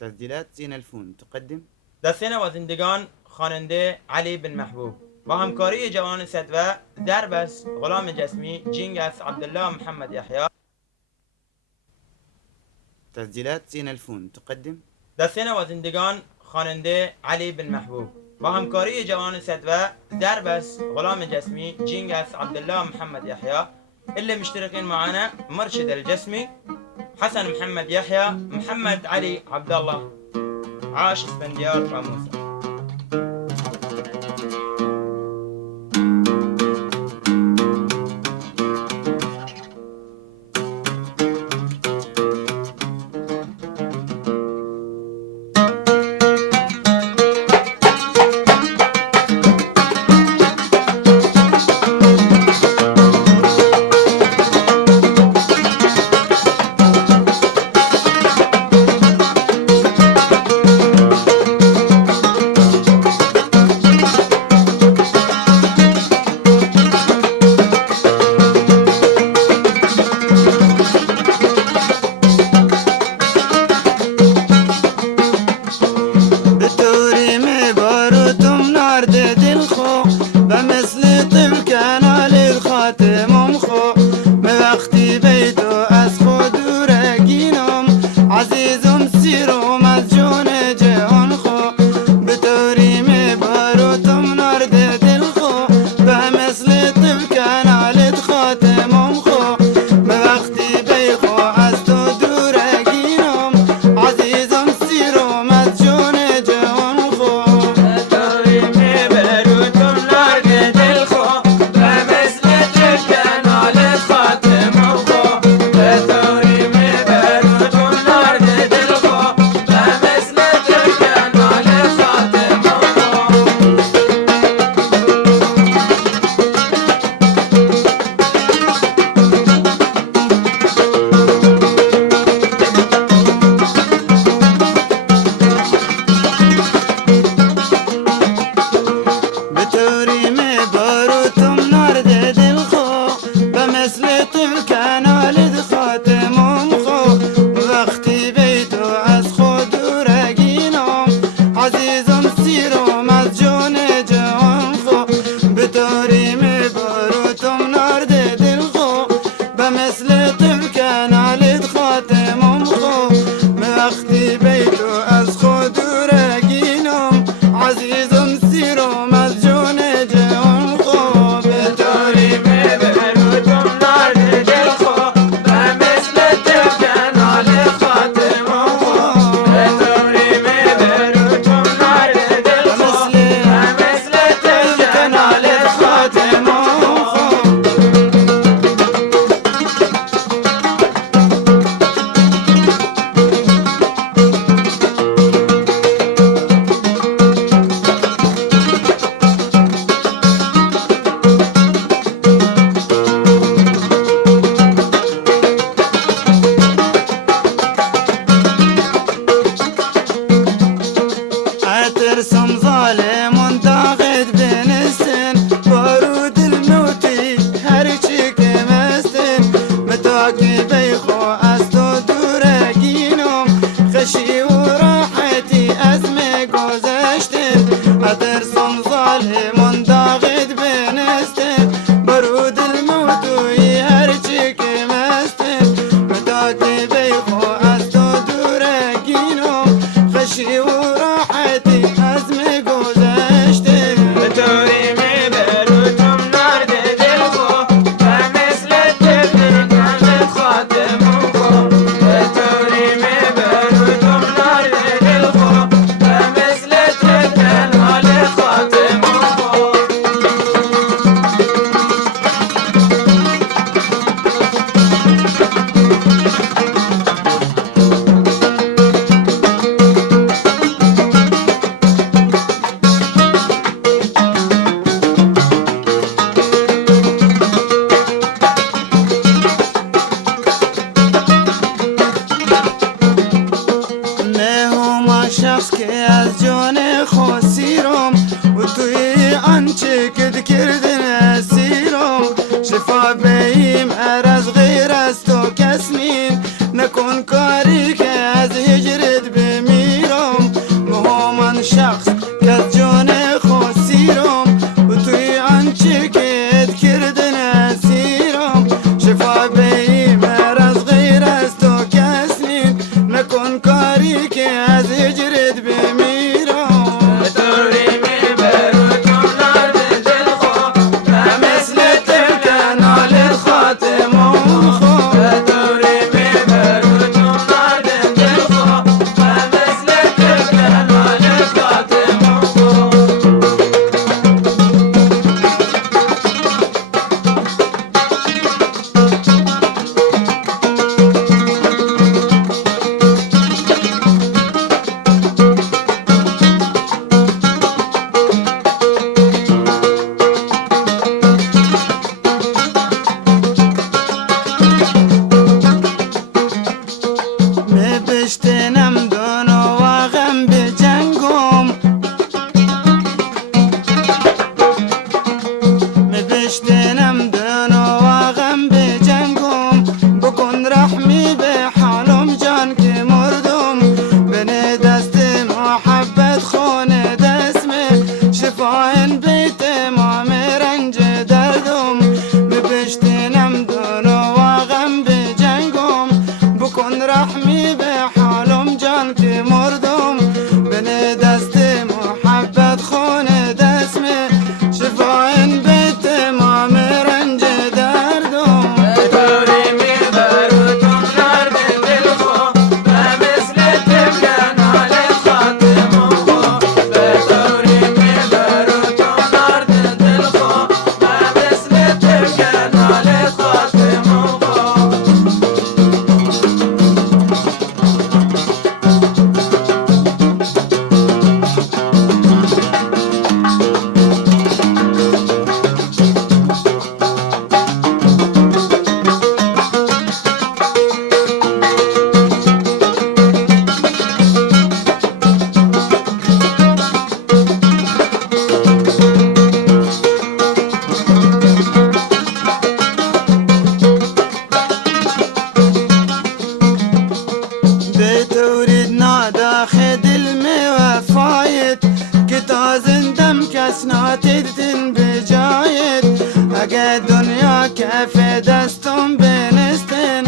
تسجيلات زين الفون تقدم دستین وازندگان خواننده علی بن محبوب با همکاری جوان صدوه دربس غلام جسمی جینگس عبدالله محمد یحیی. تسجيلات زين الفون تقدم دستین وازندگان خواننده علی بن محبوب با همکاری جوان صدوه دربس غلام جسمی جینگس عبدالله محمد يحيى. اللي مشتركين معنا مرشد الجسمي حسن محمد يحيى محمد علي عبد الله عاش اسفنديار راموسة. نکن کاری که از هجرت بمیرم شخص کز جان خود سیرم و توی آنچه که کردن اسیرم شفا بی مرض غیر از تو کس نیم نکن کاری که از هجرت بمیرم طوری میبرو تو نرد دل خو مثل تلکن حال خاتمون خو طوری میبرو تو نرد دل خو مثل تلکن حال خاتمون خو بشتنم دونو واغم به جنگم بشتنم دونو واغم به جنگم بکن رحمی به حالم جان که مردم بنه دست محبت خونه دستمه شفاهن بیت امام رنج دردم بشتنم دونو واغم به جنگم بکن رحمی به حالم جان که مردم بنه دست محبت خونه دستمه شفاین بیت امام رنج دردم طوری میبرو تو نرد دل خو مثل تلکن حال خاتمون خو طوری میبرو تو نرد دل خو مثل تلکن حال خاتمون خو بتورید ناداخل دل می وفایت که تا زندم کس ناتیدتن بجایت اگه دنیا کف دستم بنستن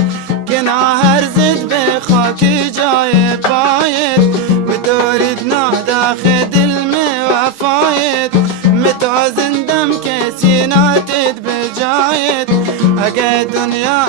که هر زد به خاک جای پایت بتورید ناداخل دل می وفایت تا زندم کسی ناتید بجایت اگه دنیا